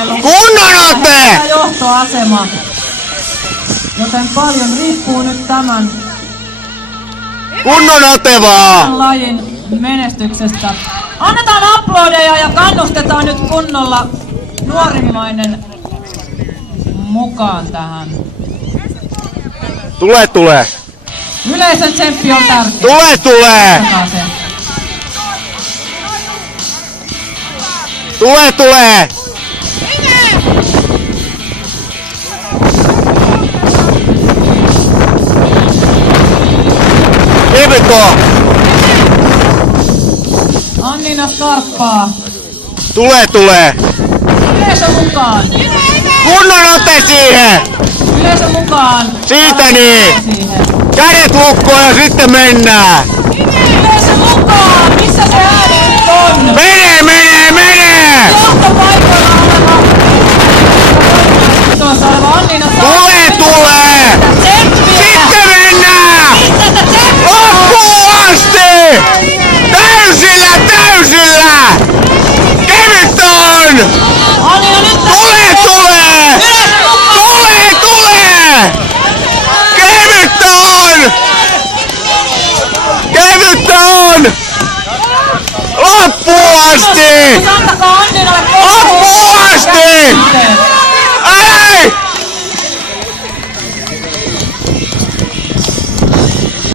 kilpailu. Kunnon ote! Johtoasema. Joten paljon riippuu nyt tämän Kunnon ote vaan! lajin menestyksestä. Annetaan aplodeja ja kannustetaan nyt kunnolla nuorimmainen mukaan tähän. Tulee! Yleisön tsemppi on tärkeä. Tulee! Kevyt on! Annina skarppaa. Tulee! Yleisö mukaan. Kunnon ote siihen! Yleisö mukaan. Siitä niin! Siihen. Kädet lukkoon ja sitten mennään! Yleisö mukaan! Missä se ääni nyt on? Menee! Johtopaikoilla oleva. Tuossa oleva Annina skarppaa. Tulee! Tsemppiä! Sitten mennään! Tätä tsemppiä! Loppuun asti! Täysillä! Kevyt on! Annina nyt Tulee! Yleisö mukaan! Tulee! Kevyt on! Loppuun asti! Antakaa